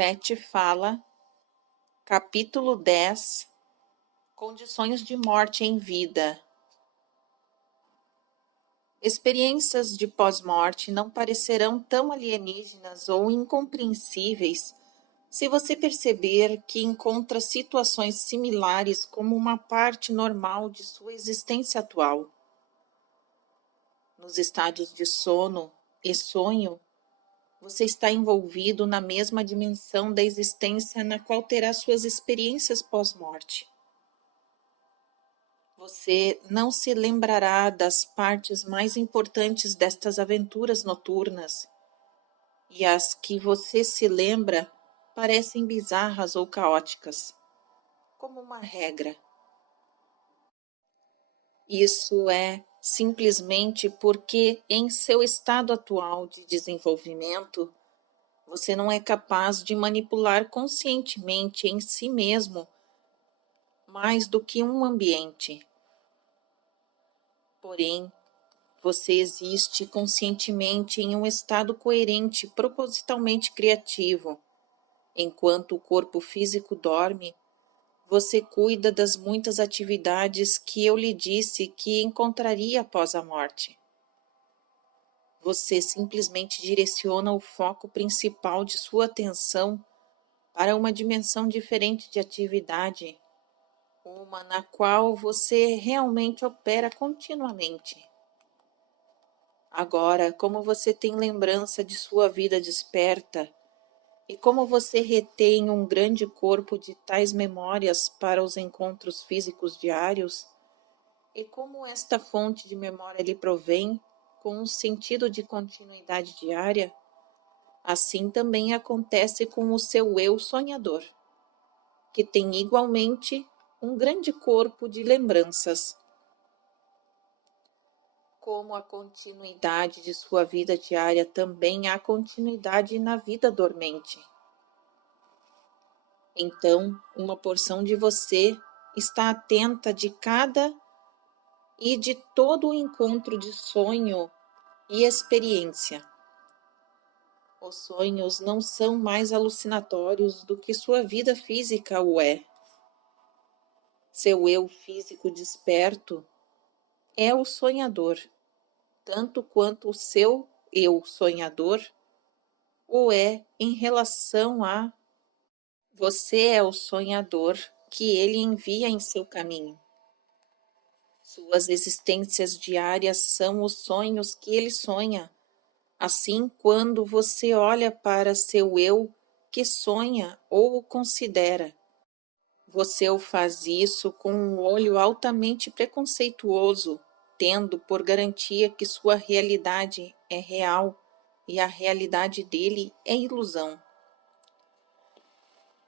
7 fala, capítulo 10, Condições de morte em vida. Experiências de pós-morte não parecerão tão alienígenas ou incompreensíveis se você perceber que encontra situações similares como uma parte normal de sua existência atual. Nos estados de sono e sonho, você está envolvido na mesma dimensão da existência na qual terá suas experiências pós-morte. Você não se lembrará das partes mais importantes destas aventuras noturnas, e as que você se lembra parecem bizarras ou caóticas, como uma regra. Isso é simplesmente porque, em seu estado atual de desenvolvimento, você não é capaz de manipular conscientemente em si mesmo mais do que um ambiente. Porém, você existe conscientemente em um estado coerente, propositalmente criativo. Enquanto o corpo físico dorme, você cuida das muitas atividades que eu lhe disse que encontraria após a morte. Você simplesmente direciona o foco principal de sua atenção para uma dimensão diferente de atividade, uma na qual você realmente opera continuamente. Agora, como você tem lembrança de sua vida desperta, e como você retém um grande corpo de tais memórias para os encontros físicos diários, e como esta fonte de memória lhe provém com um sentido de continuidade diária, assim também acontece com o seu eu sonhador, que tem igualmente um grande corpo de lembranças. Como a continuidade de sua vida diária, também há continuidade na vida dormente. Então, uma porção de você está atenta de cada e de todo o encontro de sonho e experiência. Os sonhos não são mais alucinatórios do que sua vida física o é. Seu eu físico desperto é o sonhador, tanto quanto o seu eu sonhador o é em relação a você é o sonhador que ele envia em seu caminho. Suas existências diárias são os sonhos que ele sonha. Assim, quando você olha para seu eu que sonha ou o considera, você o faz isso com um olho altamente preconceituoso, tendo por garantia que sua realidade é real e a realidade dele é ilusão.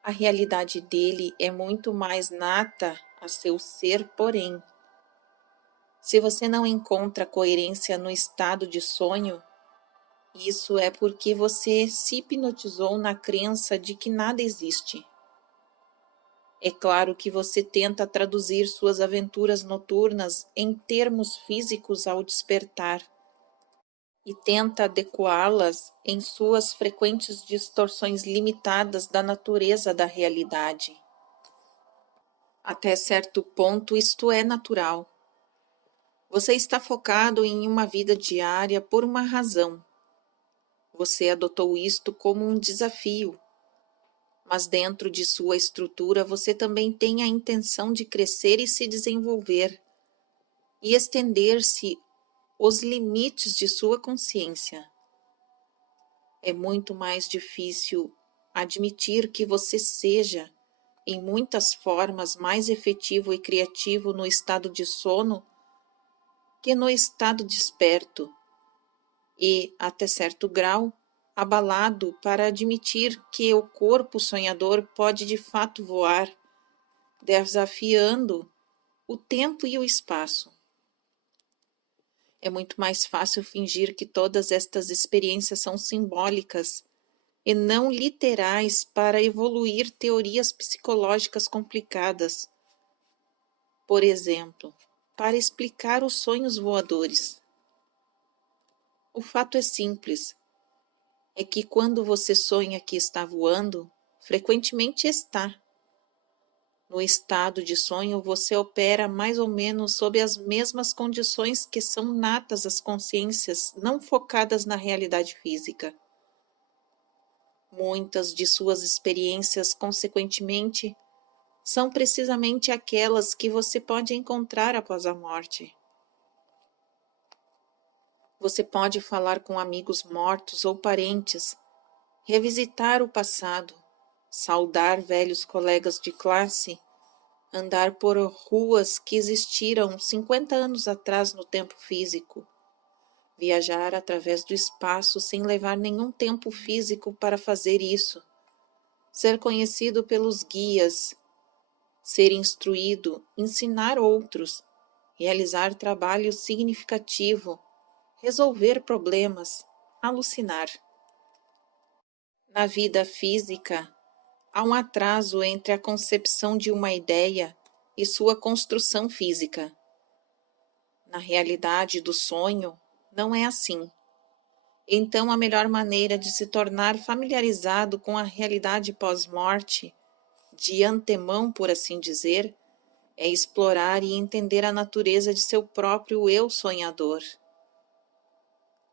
A realidade dele é muito mais nata a seu ser, porém. Se você não encontra coerência no estado de sonho, isso é porque você se hipnotizou na crença de que nada existe. É claro que você tenta traduzir suas aventuras noturnas em termos físicos ao despertar e tenta adequá-las em suas frequentes distorções limitadas da natureza da realidade. Até certo ponto, isto é natural. Você está focado em uma vida diária por uma razão. Você adotou isto como um desafio, mas dentro de sua estrutura você também tem a intenção de crescer e se desenvolver e estender-se os limites de sua consciência. É muito mais difícil admitir que você seja, em muitas formas, mais efetivo e criativo no estado de sono que no estado desperto, e, até certo grau, abalado para admitir que o corpo sonhador pode de fato voar, desafiando o tempo e o espaço. É muito mais fácil fingir que todas estas experiências são simbólicas e não literais para evoluir teorias psicológicas complicadas. Por exemplo, para explicar os sonhos voadores. O fato é simples. É que quando você sonha que está voando, frequentemente está. No estado de sonho, você opera mais ou menos sob as mesmas condições que são natas às consciências não focadas na realidade física. Muitas de suas experiências, consequentemente, são precisamente aquelas que você pode encontrar após a morte. Você pode falar com amigos mortos ou parentes, revisitar o passado, saudar velhos colegas de classe, andar por ruas que existiram 50 anos atrás no tempo físico, viajar através do espaço sem levar nenhum tempo físico para fazer isso, ser conhecido pelos guias, ser instruído, ensinar outros, realizar trabalho significativo, resolver problemas, alucinar. Na vida física, há um atraso entre a concepção de uma ideia e sua construção física. Na realidade do sonho, não é assim. Então, a melhor maneira de se tornar familiarizado com a realidade pós-morte, de antemão, por assim dizer, é explorar e entender a natureza de seu próprio eu sonhador.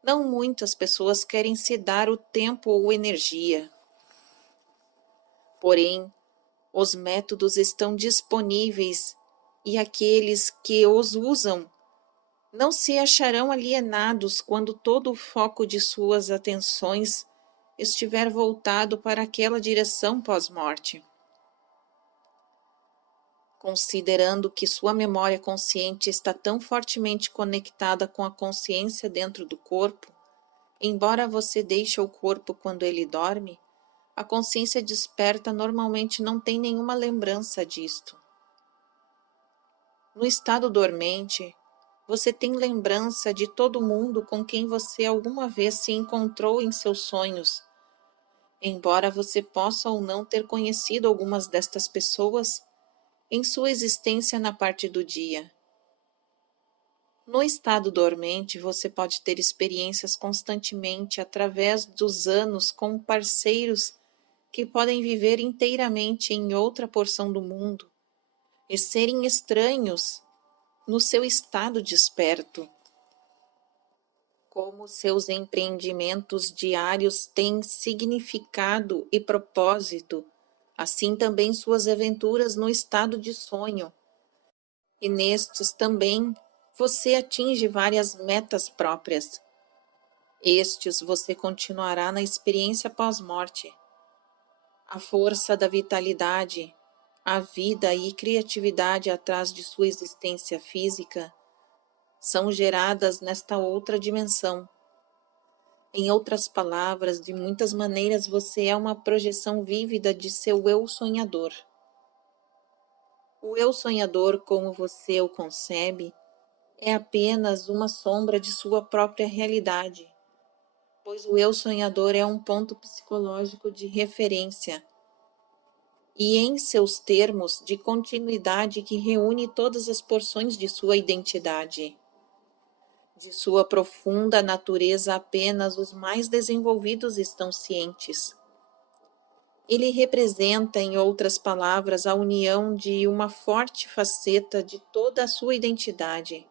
Não muitas pessoas querem se dar o tempo ou energia. Porém, os métodos estão disponíveis e aqueles que os usam não se acharão alienados quando todo o foco de suas atenções estiver voltado para aquela direção pós-morte. Considerando que sua memória consciente está tão fortemente conectada com a consciência dentro do corpo, embora você deixe o corpo quando ele dorme, a consciência desperta normalmente não tem nenhuma lembrança disto. No estado dormente, você tem lembrança de todo mundo com quem você alguma vez se encontrou em seus sonhos, embora você possa ou não ter conhecido algumas destas pessoas em sua existência na parte do dia. No estado dormente, você pode ter experiências constantemente através dos anos com parceiros que podem viver inteiramente em outra porção do mundo e serem estranhos no seu estado desperto. Como seus empreendimentos diários têm significado e propósito, assim também suas aventuras no estado de sonho. E nestes também você atinge várias metas próprias. Estes você continuará na experiência pós-morte. A força da vitalidade, a vida e criatividade atrás de sua existência física são geradas nesta outra dimensão. Em outras palavras, de muitas maneiras você é uma projeção vívida de seu eu sonhador. O eu sonhador, como você o concebe, é apenas uma sombra de sua própria realidade, pois o eu sonhador é um ponto psicológico de referência e, em seus termos, de continuidade que reúne todas as porções de sua identidade. De sua profunda natureza, apenas os mais desenvolvidos estão cientes. Ele representa, em outras palavras, a união de uma forte faceta de toda a sua identidade.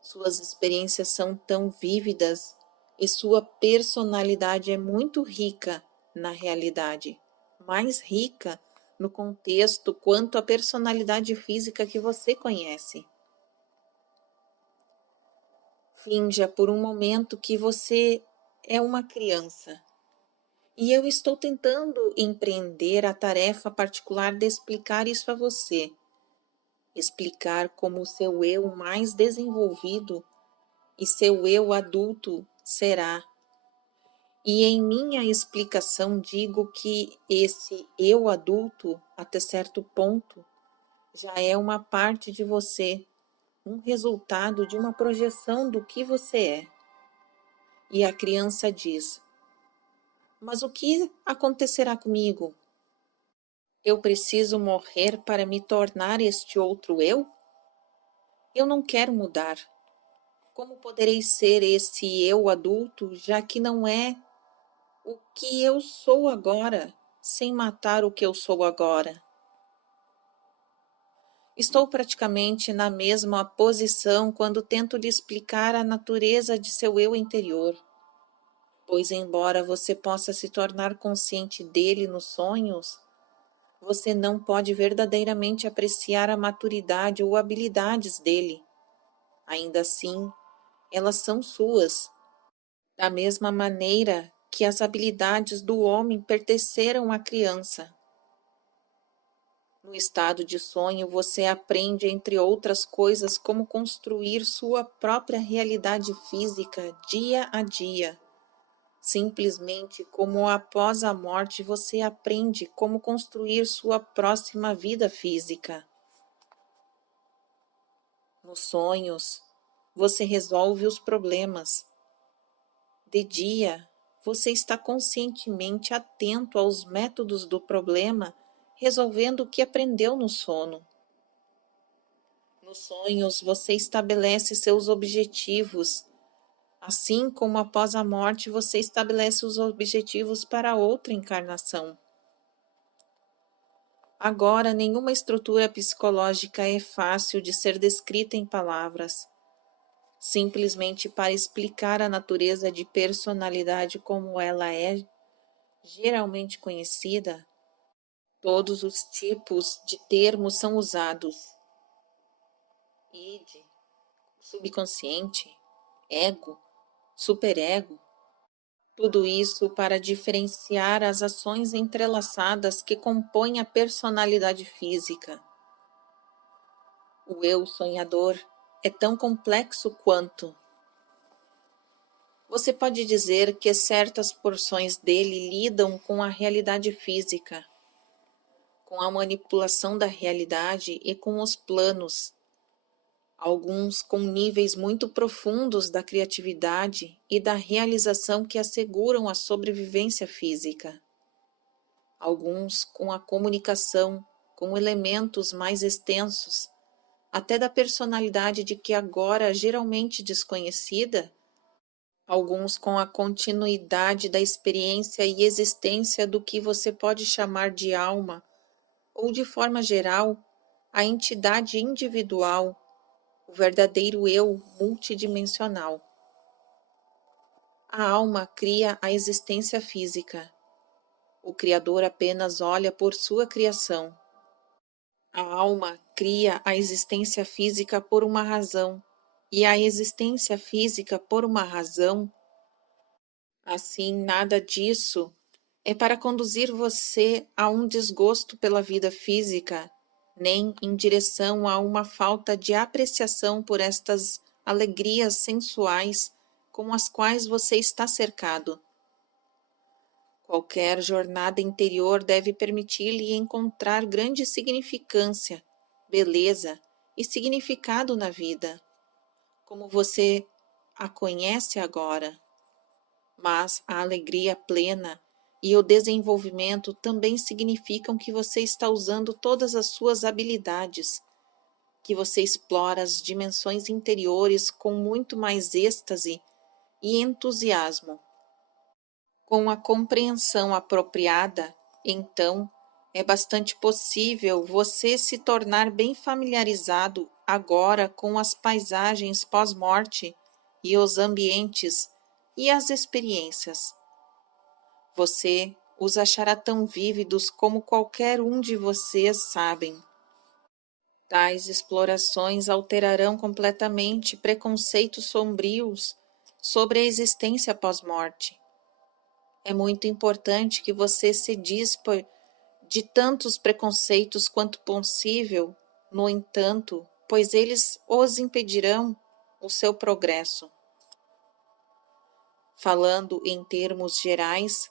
Suas experiências são tão vívidas e sua personalidade é muito rica na realidade, mais rica no contexto quanto a personalidade física que você conhece. Finja por um momento que você é uma criança. E eu estou tentando empreender a tarefa particular de explicar isso a você. Explicar como o seu eu mais desenvolvido e seu eu adulto será. E em minha explicação digo que esse eu adulto, até certo ponto, já é uma parte de você, um resultado de uma projeção do que você é. E a criança diz: mas o que acontecerá comigo? Eu preciso morrer para me tornar este outro eu? Eu não quero mudar. Como poderei ser esse eu adulto, já que não é o que eu sou agora? sem matar o que eu sou agora. Estou praticamente na mesma posição quando tento lhe explicar a natureza de seu eu interior, pois, embora você possa se tornar consciente dele nos sonhos, você não pode verdadeiramente apreciar a maturidade ou habilidades dele. Ainda assim, elas são suas, da mesma maneira que as habilidades do homem pertenceram à criança. No estado de sonho, você aprende, entre outras coisas, como construir sua própria realidade física dia a dia. Simplesmente como após a morte você aprende como construir sua próxima vida física. Nos sonhos, você resolve os problemas. De dia, você está conscientemente atento aos métodos do problema, resolvendo o que aprendeu no sono. Nos sonhos, você estabelece seus objetivos, assim como após a morte você estabelece os objetivos para outra encarnação. Agora, nenhuma estrutura psicológica é fácil de ser descrita em palavras. Simplesmente para explicar a natureza de personalidade como ela é geralmente conhecida, todos os tipos de termos são usados. Id, subconsciente, ego, superego, tudo isso para diferenciar as ações entrelaçadas que compõem a personalidade física. O eu sonhador é tão complexo quanto. Você pode dizer que certas porções dele lidam com a realidade física, com a manipulação da realidade e com os planos, alguns com níveis muito profundos da criatividade e da realização que asseguram a sobrevivência física. Alguns com a comunicação, com elementos mais extensos, até da personalidade de que agora geralmente desconhecida, alguns com a continuidade da experiência e existência do que você pode chamar de alma, ou de forma geral, a entidade individual, o verdadeiro eu multidimensional. A alma cria a existência física. O Criador apenas olha por sua criação. A alma cria a existência física por uma razão, e a existência física por uma razão. Assim, nada disso é para conduzir você a um desgosto pela vida física, nem em direção a uma falta de apreciação por estas alegrias sensuais com as quais você está cercado. Qualquer jornada interior deve permitir-lhe encontrar grande significância, beleza e significado na vida, como você a conhece agora. Mas a alegria plena e o desenvolvimento também significam que você está usando todas as suas habilidades, que você explora as dimensões interiores com muito mais êxtase e entusiasmo. Com a compreensão apropriada, então, é bastante possível você se tornar bem familiarizado agora com as paisagens pós-morte e os ambientes e as experiências. Você os achará tão vívidos como qualquer um de vocês sabem. Tais explorações alterarão completamente preconceitos sombrios sobre a existência pós-morte. É muito importante que você se dispa de tantos preconceitos quanto possível, no entanto, pois eles os impedirão o seu progresso. Falando em termos gerais,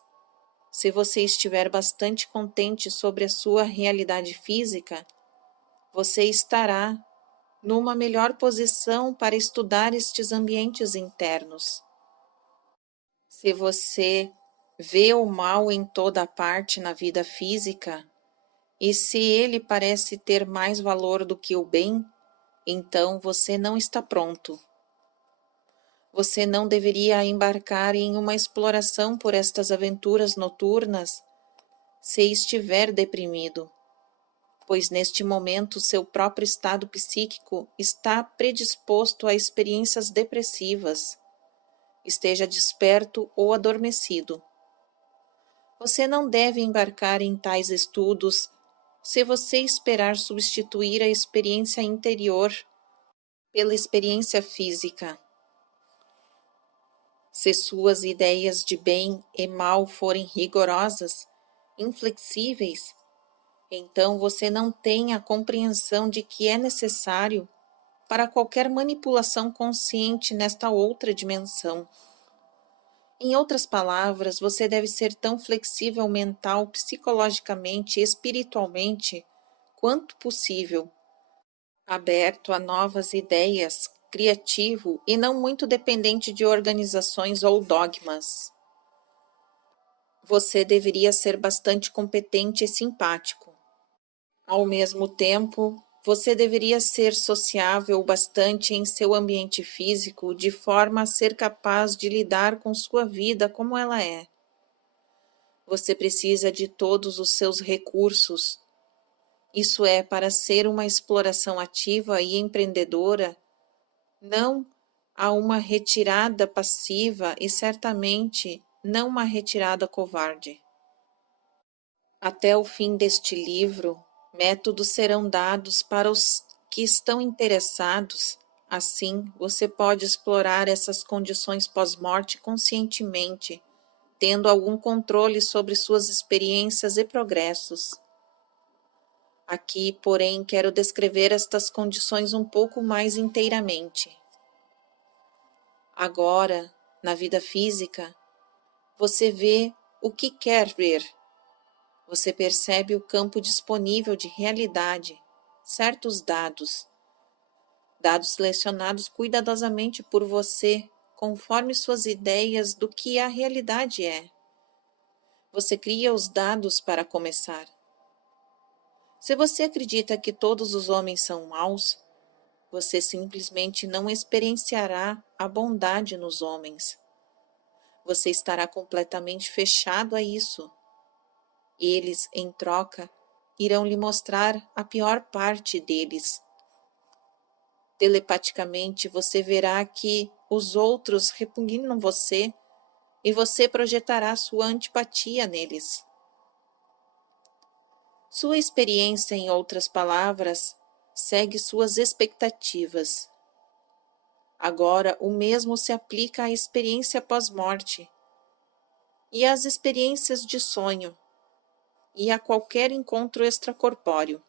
se você estiver bastante contente sobre a sua realidade física, você estará numa melhor posição para estudar estes ambientes internos. Se você vê o mal em toda parte na vida física, e se ele parece ter mais valor do que o bem, então você não está pronto. Você não deveria embarcar em uma exploração por estas aventuras noturnas se estiver deprimido, pois neste momento seu próprio estado psíquico está predisposto a experiências depressivas, esteja desperto ou adormecido. Você não deve embarcar em tais estudos se você esperar substituir a experiência interior pela experiência física. Se suas ideias de bem e mal forem rigorosas, inflexíveis, então você não tem a compreensão de que é necessário para qualquer manipulação consciente nesta outra dimensão. Em outras palavras, você deve ser tão flexível mental, psicologicamente e espiritualmente quanto possível, aberto a novas ideias, criativo e não muito dependente de organizações ou dogmas. Você deveria ser bastante competente e simpático. Ao mesmo tempo, você deveria ser sociável bastante em seu ambiente físico, de forma a ser capaz de lidar com sua vida como ela é. Você precisa de todos os seus recursos. Isso é para ser uma exploração ativa e empreendedora, não a uma retirada passiva e certamente não uma retirada covarde. Até o fim deste livro, métodos serão dados para os que estão interessados. Assim, você pode explorar essas condições pós-morte conscientemente, tendo algum controle sobre suas experiências e progressos. Aqui, porém, quero descrever estas condições um pouco mais inteiramente. Agora, na vida física, você vê o que quer ver. Você percebe o campo disponível de realidade, certos dados selecionados cuidadosamente por você, conforme suas ideias do que a realidade é. Você cria os dados para começar. Se você acredita que todos os homens são maus, você simplesmente não experienciará a bondade nos homens. Você estará completamente fechado a isso. Eles, em troca, irão lhe mostrar a pior parte deles. Telepaticamente, você verá que os outros repugnam você e você projetará sua antipatia neles. Sua experiência, em outras palavras, segue suas expectativas. Agora, o mesmo se aplica à experiência pós-morte e às experiências de sonho e a qualquer encontro extracorpóreo.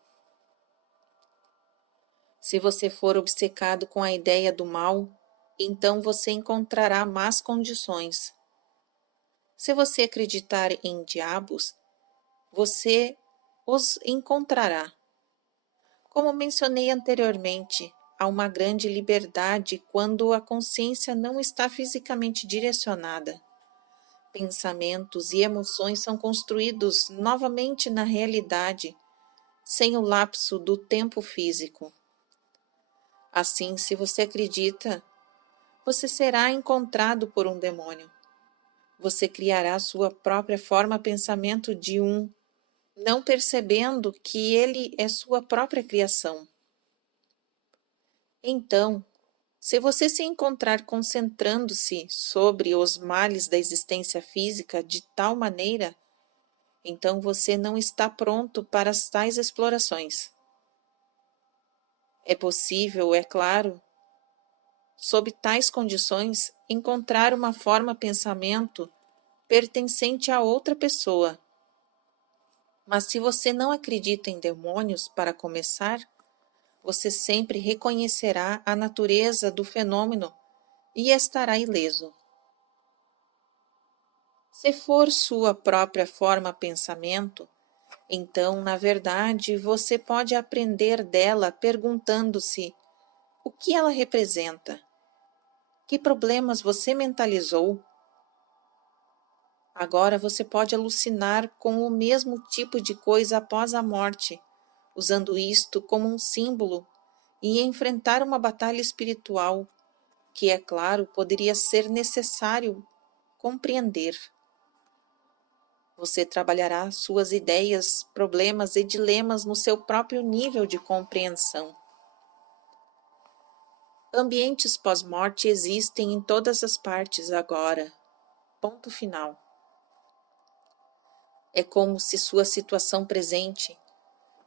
Se você for obcecado com a ideia do mal, então você encontrará más condições. Se você acreditar em diabos, você os encontrará. Como mencionei anteriormente, há uma grande liberdade quando a consciência não está fisicamente direcionada. Pensamentos e emoções são construídos novamente na realidade, sem o lapso do tempo físico. Assim, se você acredita, você será encontrado por um demônio. Você criará sua própria forma pensamento de não percebendo que ele é sua própria criação. Então, se você se encontrar concentrando-se sobre os males da existência física de tal maneira, então você não está pronto para as tais explorações. É possível, é claro, sob tais condições, encontrar uma forma pensamento pertencente a outra pessoa. Mas se você não acredita em demônios para começar, você sempre reconhecerá a natureza do fenômeno e estará ileso. Se for sua própria forma pensamento, então, na verdade, você pode aprender dela perguntando-se o que ela representa, que problemas você mentalizou. Agora você pode alucinar com o mesmo tipo de coisa após a morte, usando isto como um símbolo e enfrentar uma batalha espiritual, que, é claro, poderia ser necessário compreender. Você trabalhará suas ideias, problemas e dilemas no seu próprio nível de compreensão. Ambientes pós-morte existem em todas as partes agora. Ponto final. É como se sua situação presente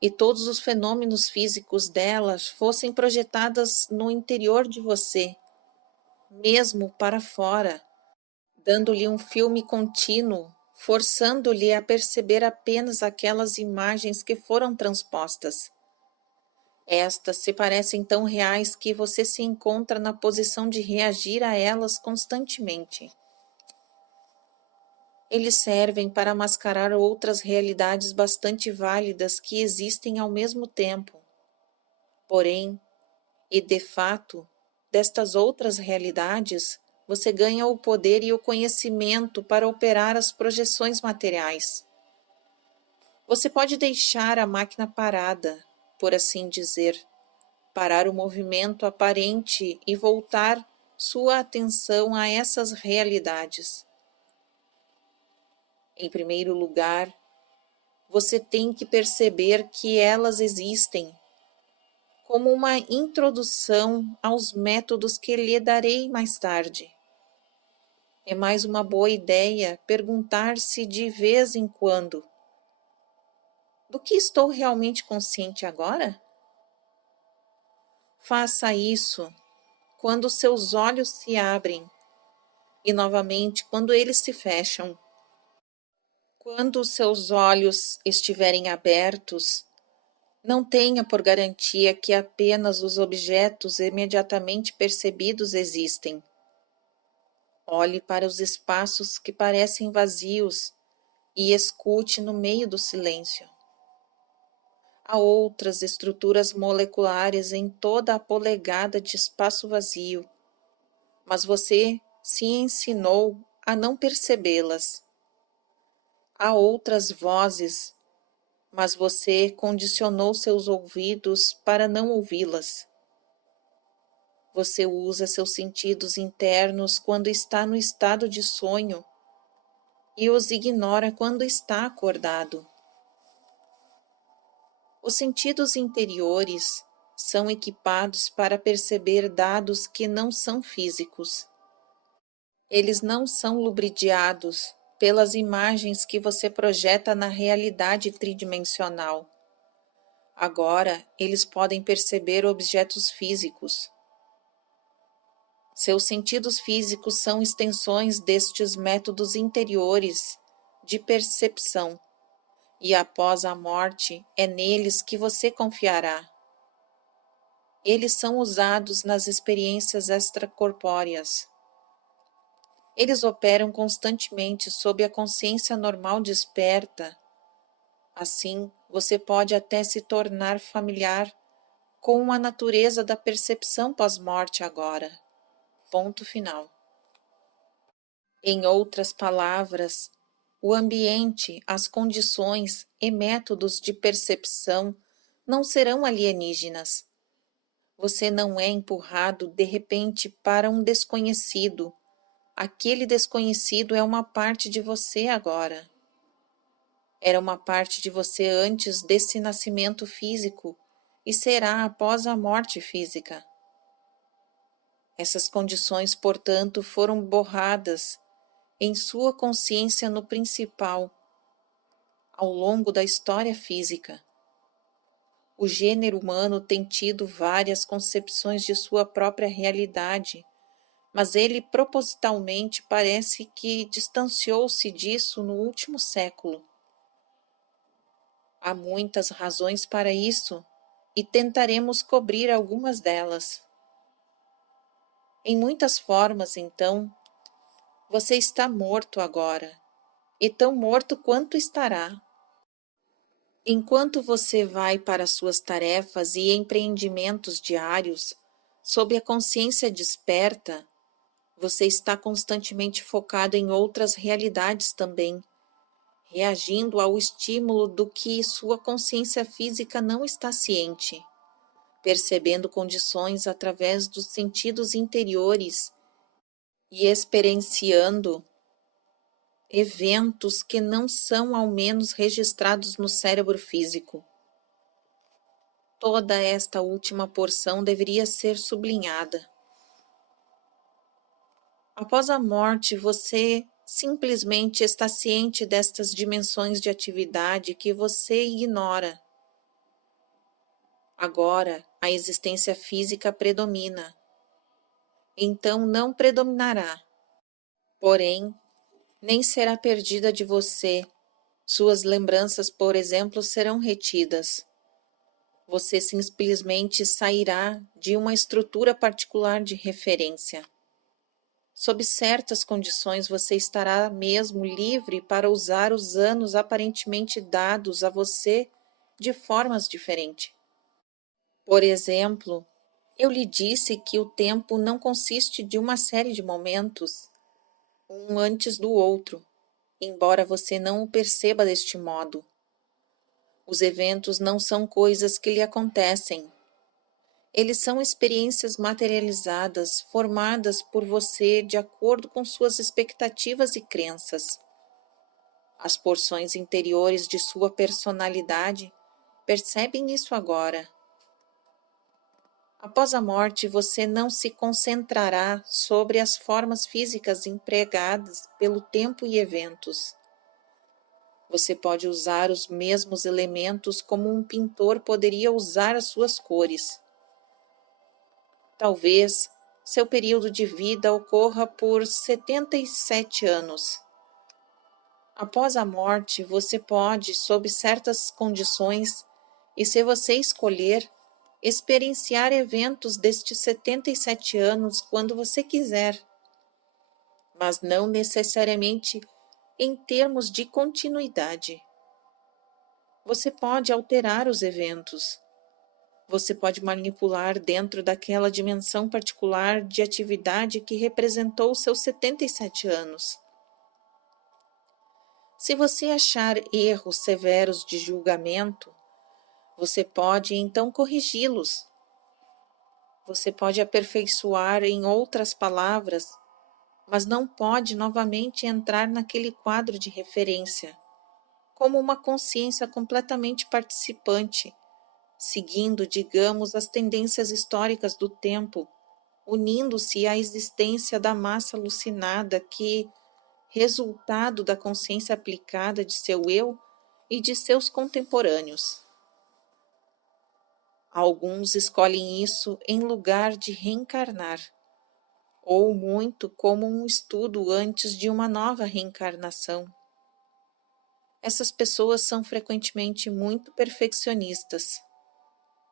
e todos os fenômenos físicos delas fossem projetadas no interior de você, mesmo para fora, dando-lhe um filme contínuo, forçando-lhe a perceber apenas aquelas imagens que foram transpostas. Estas se parecem tão reais que você se encontra na posição de reagir a elas constantemente. Eles servem para mascarar outras realidades bastante válidas que existem ao mesmo tempo. Porém, e de fato, destas outras realidades, você ganha o poder e o conhecimento para operar as projeções materiais. Você pode deixar a máquina parada, por assim dizer, parar o movimento aparente e voltar sua atenção a essas realidades. Em primeiro lugar, você tem que perceber que elas existem, como uma introdução aos métodos que lhe darei mais tarde. É mais uma boa ideia perguntar-se de vez em quando: do que estou realmente consciente agora? Faça isso quando seus olhos se abrem e novamente quando eles se fecham. Quando os seus olhos estiverem abertos, não tenha por garantia que apenas os objetos imediatamente percebidos existem. Olhe para os espaços que parecem vazios e escute no meio do silêncio. Há outras estruturas moleculares em toda a polegada de espaço vazio, mas você se ensinou a não percebê-las. Há outras vozes, mas você condicionou seus ouvidos para não ouvi-las. Você usa seus sentidos internos quando está no estado de sonho e os ignora quando está acordado. Os sentidos interiores são equipados para perceber dados que não são físicos. Eles não são lubridiados pelas imagens que você projeta na realidade tridimensional. Agora, eles podem perceber objetos físicos. Seus sentidos físicos são extensões destes métodos interiores de percepção. E após a morte, é neles que você confiará. Eles são usados nas experiências extracorpóreas. Eles operam constantemente sob a consciência normal desperta. Assim, você pode até se tornar familiar com a natureza da percepção pós-morte agora. Ponto final. Em outras palavras, o ambiente, as condições e métodos de percepção não serão alienígenas. Você não é empurrado de repente para um desconhecido. Aquele desconhecido é uma parte de você agora. Era uma parte de você antes desse nascimento físico e será após a morte física. Essas condições, portanto, foram borradas em sua consciência no principal, ao longo da história física. O gênero humano tem tido várias concepções de sua própria realidade, mas ele propositalmente parece que distanciou-se disso no último século. Há muitas razões para isso, e tentaremos cobrir algumas delas. Em muitas formas, então, você está morto agora, e tão morto quanto estará. Enquanto você vai para suas tarefas e empreendimentos diários, sob a consciência desperta, você está constantemente focado em outras realidades também, reagindo ao estímulo do que sua consciência física não está ciente, percebendo condições através dos sentidos interiores e experienciando eventos que não são ao menos registrados no cérebro físico. Toda esta última porção deveria ser sublinhada. Após a morte, você simplesmente está ciente destas dimensões de atividade que você ignora. Agora, a existência física predomina. Então não predominará. Porém, nem será perdida de você. Suas lembranças, por exemplo, serão retidas. Você simplesmente sairá de uma estrutura particular de referência. Sob certas condições, você estará mesmo livre para usar os anos aparentemente dados a você de formas diferentes. Por exemplo, eu lhe disse que o tempo não consiste de uma série de momentos, um antes do outro, embora você não o perceba deste modo. Os eventos não são coisas que lhe acontecem. Eles são experiências materializadas, formadas por você de acordo com suas expectativas e crenças. As porções interiores de sua personalidade percebem isso agora. Após a morte, você não se concentrará sobre as formas físicas empregadas pelo tempo e eventos. Você pode usar os mesmos elementos como um pintor poderia usar as suas cores. Talvez seu período de vida ocorra por 77 anos. Após a morte, você pode, sob certas condições, e se você escolher, experienciar eventos destes 77 anos quando você quiser, mas não necessariamente em termos de continuidade. Você pode alterar os eventos. Você pode manipular dentro daquela dimensão particular de atividade que representou seus 77 anos. Se você achar erros severos de julgamento, você pode então corrigi-los. Você pode aperfeiçoar, em outras palavras, mas não pode novamente entrar naquele quadro de referência, como uma consciência completamente participante, seguindo, digamos, as tendências históricas do tempo, unindo-se à existência da massa alucinada que, resultado da consciência aplicada de seu eu e de seus contemporâneos. Alguns escolhem isso em lugar de reencarnar, ou muito como um estudo antes de uma nova reencarnação. Essas pessoas são frequentemente muito perfeccionistas.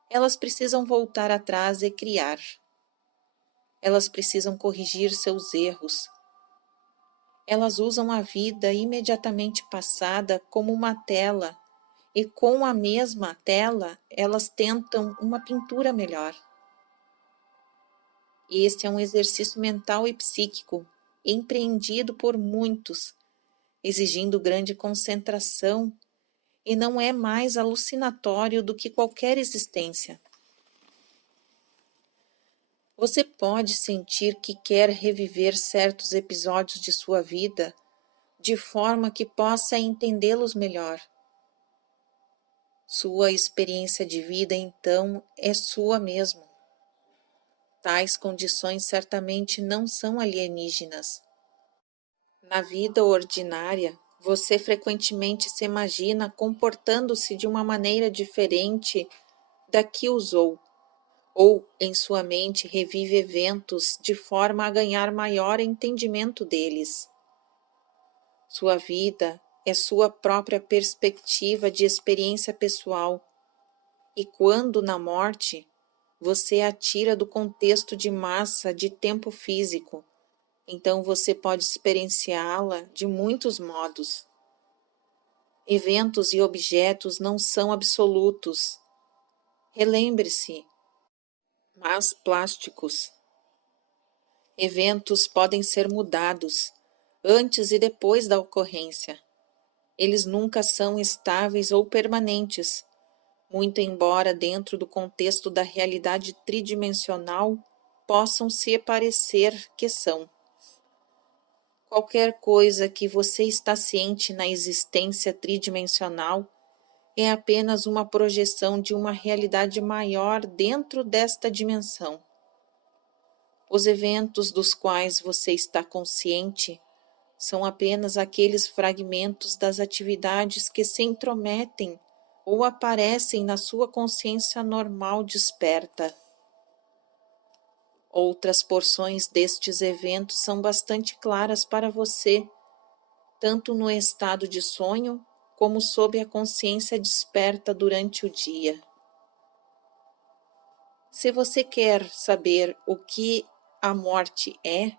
Elas precisam voltar atrás e criar. Elas precisam corrigir seus erros. Elas usam a vida imediatamente passada como uma tela, e com a mesma tela elas tentam uma pintura melhor. Este é um exercício mental e psíquico, empreendido por muitos, exigindo grande concentração, e não é mais alucinatório do que qualquer existência. Você pode sentir que quer reviver certos episódios de sua vida de forma que possa entendê-los melhor. Sua experiência de vida, então, é sua mesmo. Tais condições certamente não são alienígenas. Na vida ordinária, você frequentemente se imagina comportando-se de uma maneira diferente da que usou, ou em sua mente revive eventos de forma a ganhar maior entendimento deles. Sua vida é sua própria perspectiva de experiência pessoal, e quando na morte, você a tira do contexto de massa de tempo físico, então você pode experienciá-la de muitos modos. Eventos e objetos não são absolutos. Relembre-se, mas plásticos. Eventos podem ser mudados antes e depois da ocorrência. Eles nunca são estáveis ou permanentes, muito embora dentro do contexto da realidade tridimensional possam se parecer que são. Qualquer coisa que você está ciente na existência tridimensional é apenas uma projeção de uma realidade maior dentro desta dimensão. Os eventos dos quais você está consciente são apenas aqueles fragmentos das atividades que se intrometem ou aparecem na sua consciência normal desperta. Outras porções destes eventos são bastante claras para você, tanto no estado de sonho como sob a consciência desperta durante o dia. Se você quer saber o que a morte é,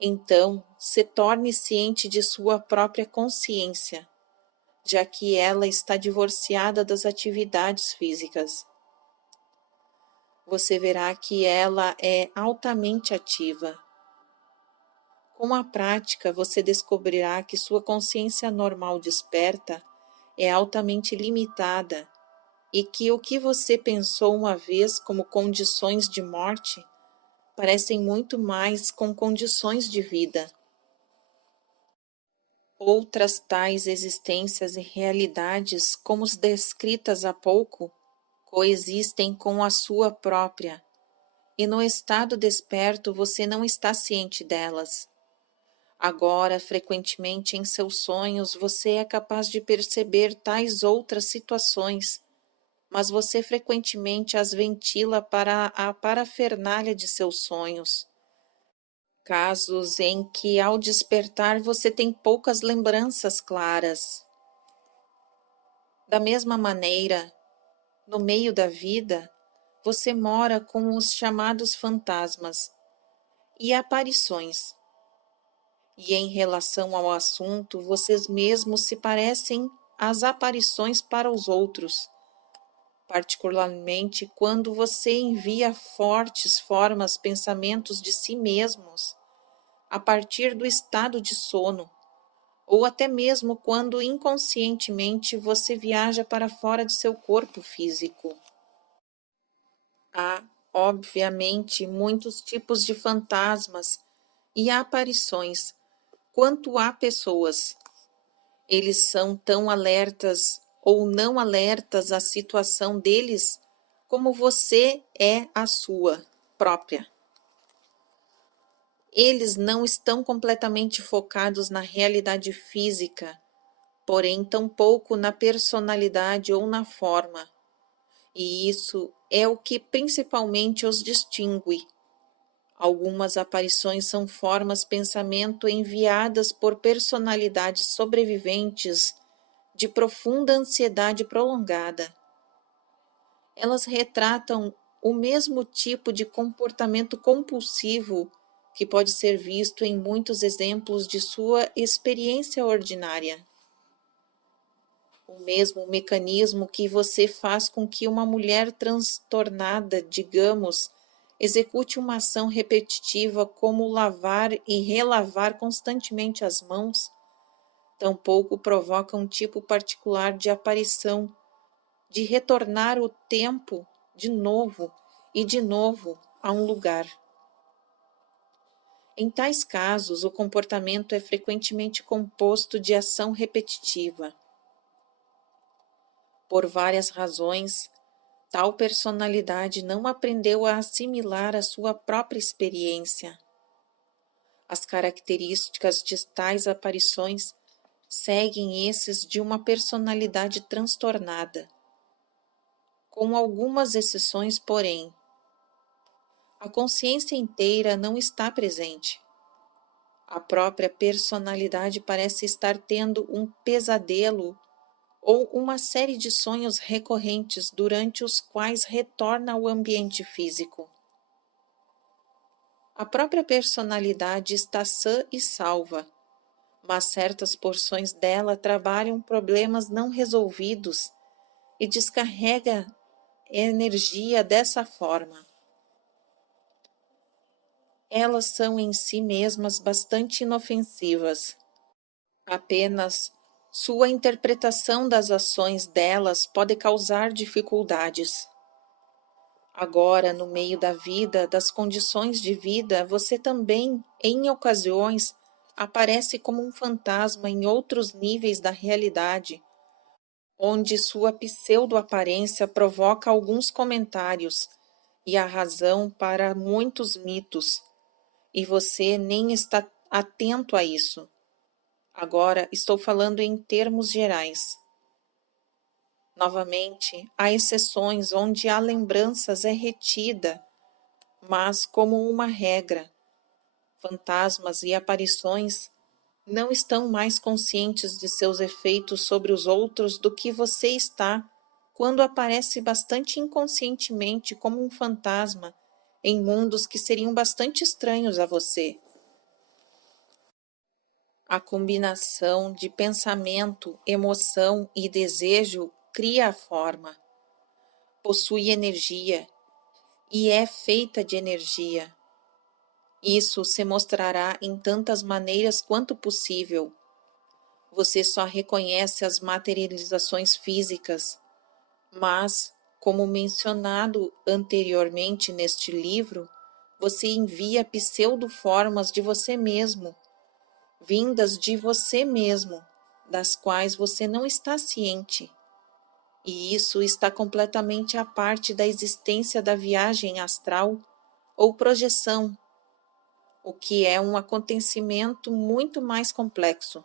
então se torne ciente de sua própria consciência, já que ela está divorciada das atividades físicas. Você verá que ela é altamente ativa. Com a prática, você descobrirá que sua consciência normal desperta é altamente limitada e que o que você pensou uma vez como condições de morte parecem muito mais com condições de vida. Outras tais existências e realidades, como as descritas há pouco, coexistem com a sua própria, e no estado desperto você não está ciente delas. Agora, frequentemente em seus sonhos, você é capaz de perceber tais outras situações, mas você frequentemente as ventila para a parafernália de seus sonhos. Casos em que, ao despertar, você tem poucas lembranças claras. Da mesma maneira, no meio da vida, você mora com os chamados fantasmas e aparições. E em relação ao assunto, vocês mesmos se parecem às aparições para os outros, particularmente quando você envia fortes formas, pensamentos de si mesmos, a partir do estado de sono, ou até mesmo quando inconscientemente você viaja para fora de seu corpo físico. Há, obviamente, muitos tipos de fantasmas e aparições, quanto há pessoas. Eles são tão alertas ou não alertas à situação deles como você é a sua própria. Eles não estão completamente focados na realidade física, porém tampouco na personalidade ou na forma, e isso é o que principalmente os distingue. Algumas aparições são formas pensamento enviadas por personalidades sobreviventes de profunda ansiedade prolongada. Elas retratam o mesmo tipo de comportamento compulsivo que pode ser visto em muitos exemplos de sua experiência ordinária. O mesmo mecanismo que você faz com que uma mulher transtornada, digamos, execute uma ação repetitiva como lavar e relavar constantemente as mãos, tampouco provoca um tipo particular de aparição, de retornar o tempo de novo e de novo a um lugar. Em tais casos, o comportamento é frequentemente composto de ação repetitiva. Por várias razões, tal personalidade não aprendeu a assimilar a sua própria experiência. As características de tais aparições seguem esses de uma personalidade transtornada. Com algumas exceções, porém, a consciência inteira não está presente. A própria personalidade parece estar tendo um pesadelo ou uma série de sonhos recorrentes durante os quais retorna ao ambiente físico. A própria personalidade está sã e salva, mas certas porções dela trabalham problemas não resolvidos e descarrega energia dessa forma. Elas são em si mesmas bastante inofensivas. Apenas sua interpretação das ações delas pode causar dificuldades. Agora, no meio da vida, das condições de vida, você também, em ocasiões, aparece como um fantasma em outros níveis da realidade, onde sua pseudo-aparência provoca alguns comentários e a razão para muitos mitos, e você nem está atento a isso. Agora estou falando em termos gerais. Novamente, há exceções onde a lembranças é retida, mas como uma regra, fantasmas e aparições não estão mais conscientes de seus efeitos sobre os outros do que você está quando aparece bastante inconscientemente como um fantasma em mundos que seriam bastante estranhos a você. A combinação de pensamento, emoção e desejo cria a forma, possui energia e é feita de energia. Isso se mostrará em tantas maneiras quanto possível. Você só reconhece as materializações físicas, mas, como mencionado anteriormente neste livro, você envia pseudo-formas de você mesmo, vindas de você mesmo, das quais você não está ciente. E isso está completamente à parte da existência da viagem astral ou projeção, o que é um acontecimento muito mais complexo.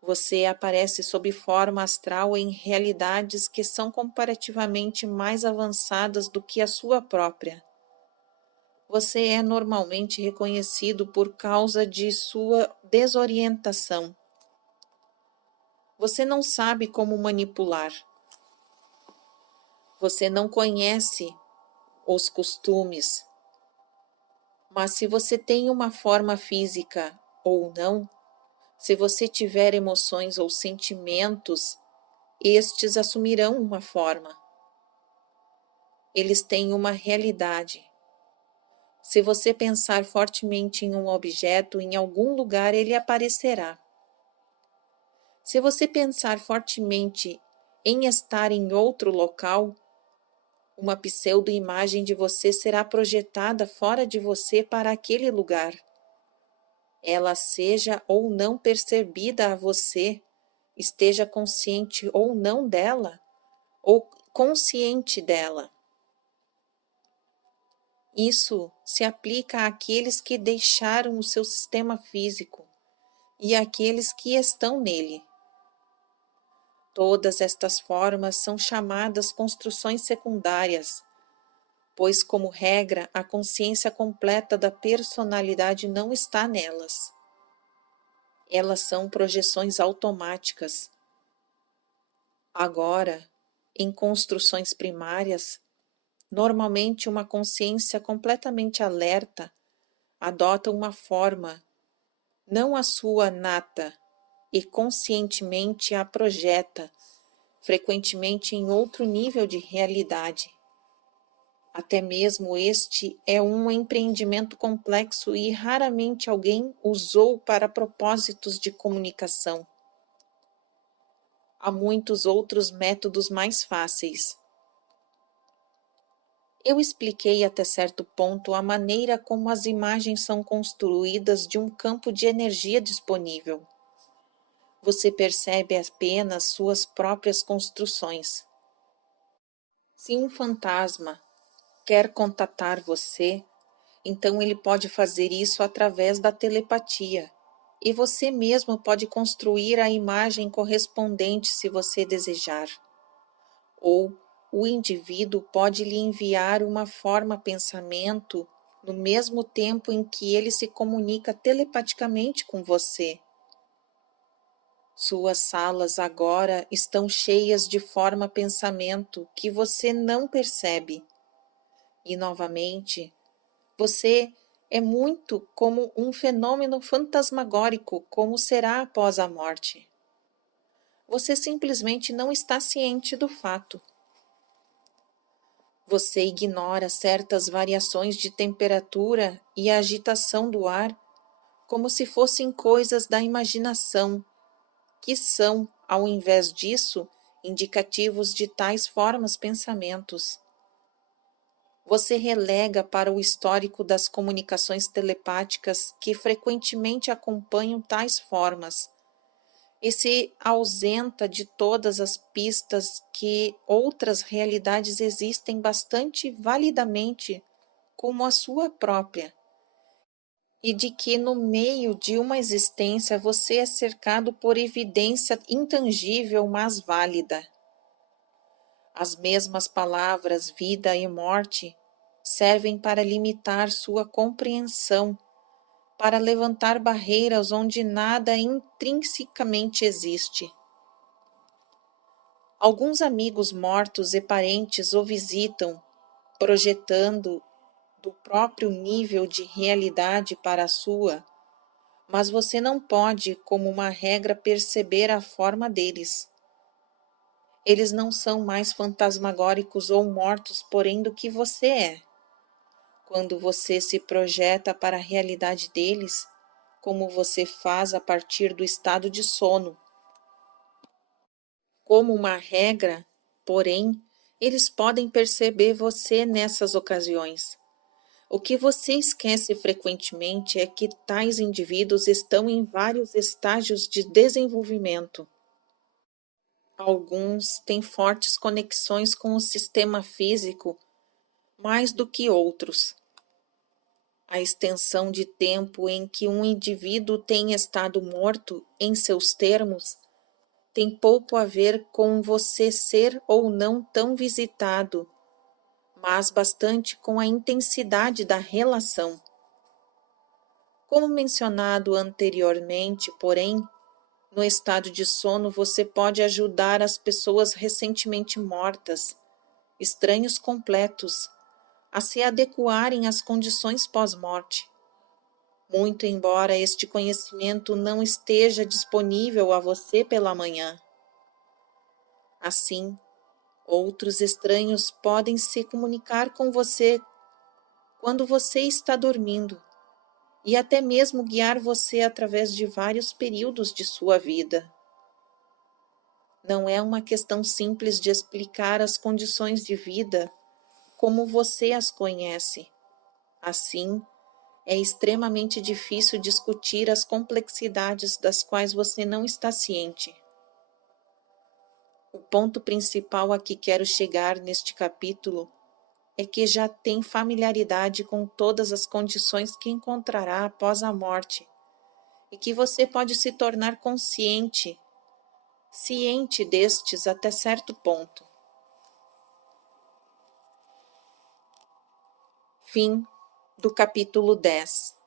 Você aparece sob forma astral em realidades que são comparativamente mais avançadas do que a sua própria. Você é normalmente reconhecido por causa de sua desorientação. Você não sabe como manipular. Você não conhece os costumes. Mas se você tem uma forma física ou não, se você tiver emoções ou sentimentos, estes assumirão uma forma. Eles têm uma realidade. Se você pensar fortemente em um objeto, em algum lugar ele aparecerá. Se você pensar fortemente em estar em outro local, uma pseudo-imagem de você será projetada fora de você para aquele lugar. Ela seja ou não percebida a você, esteja consciente ou não dela, ou consciente dela. Isso se aplica àqueles que deixaram o seu sistema físico e àqueles que estão nele. Todas estas formas são chamadas construções secundárias, pois, como regra, a consciência completa da personalidade não está nelas. Elas são projeções automáticas. Agora, em construções primárias, normalmente uma consciência completamente alerta adota uma forma, não a sua nata, e conscientemente a projeta, frequentemente em outro nível de realidade. Até mesmo este é um empreendimento complexo e raramente alguém usou para propósitos de comunicação. Há muitos outros métodos mais fáceis. Eu expliquei até certo ponto a maneira como as imagens são construídas de um campo de energia disponível. Você percebe apenas suas próprias construções. Se um fantasma quer contatar você, então ele pode fazer isso através da telepatia, e você mesmo pode construir a imagem correspondente se você desejar. Ou o indivíduo pode lhe enviar uma forma pensamento no mesmo tempo em que ele se comunica telepaticamente com você. Suas salas agora estão cheias de forma pensamento que você não percebe. E novamente, você é muito como um fenômeno fantasmagórico, como será após a morte. Você simplesmente não está ciente do fato. Você ignora certas variações de temperatura e a agitação do ar, como se fossem coisas da imaginação, que são, ao invés disso, indicativos de tais formas pensamentos. você relega para o histórico das comunicações telepáticas que frequentemente acompanham tais formas e se ausenta de todas as pistas que outras realidades existem bastante validamente como a sua própria, e de que no meio de uma existência você é cercado por evidência intangível, mas válida. As mesmas palavras vida e morte servem para limitar sua compreensão, para levantar barreiras onde nada intrinsecamente existe. Alguns amigos mortos e parentes o visitam, projetando do próprio nível de realidade para a sua, mas você não pode, como uma regra, perceber a forma deles. Eles não são mais fantasmagóricos ou mortos, porém, do que você é. Quando você se projeta para a realidade deles, como você faz a partir do estado de sono. Como uma regra, porém, eles podem perceber você nessas ocasiões. O que você esquece frequentemente é que tais indivíduos estão em vários estágios de desenvolvimento. Alguns têm fortes conexões com o sistema físico mais do que outros. A extensão de tempo em que um indivíduo tem estado morto, em seus termos, tem pouco a ver com você ser ou não tão visitado, mas bastante com a intensidade da relação. Como mencionado anteriormente, porém, no estado de sono você pode ajudar as pessoas recentemente mortas, estranhos completos, a se adequarem às condições pós-morte. Muito embora este conhecimento não esteja disponível a você pela manhã. Assim, outros estranhos podem se comunicar com você quando você está dormindo e até mesmo guiar você através de vários períodos de sua vida. Não é uma questão simples de explicar as condições de vida como você as conhece. Assim, é extremamente difícil discutir as complexidades das quais você não está ciente. O ponto principal a que quero chegar neste capítulo é que já tem familiaridade com todas as condições que encontrará após a morte e que você pode se tornar ciente destes até certo ponto. Fim do capítulo 10.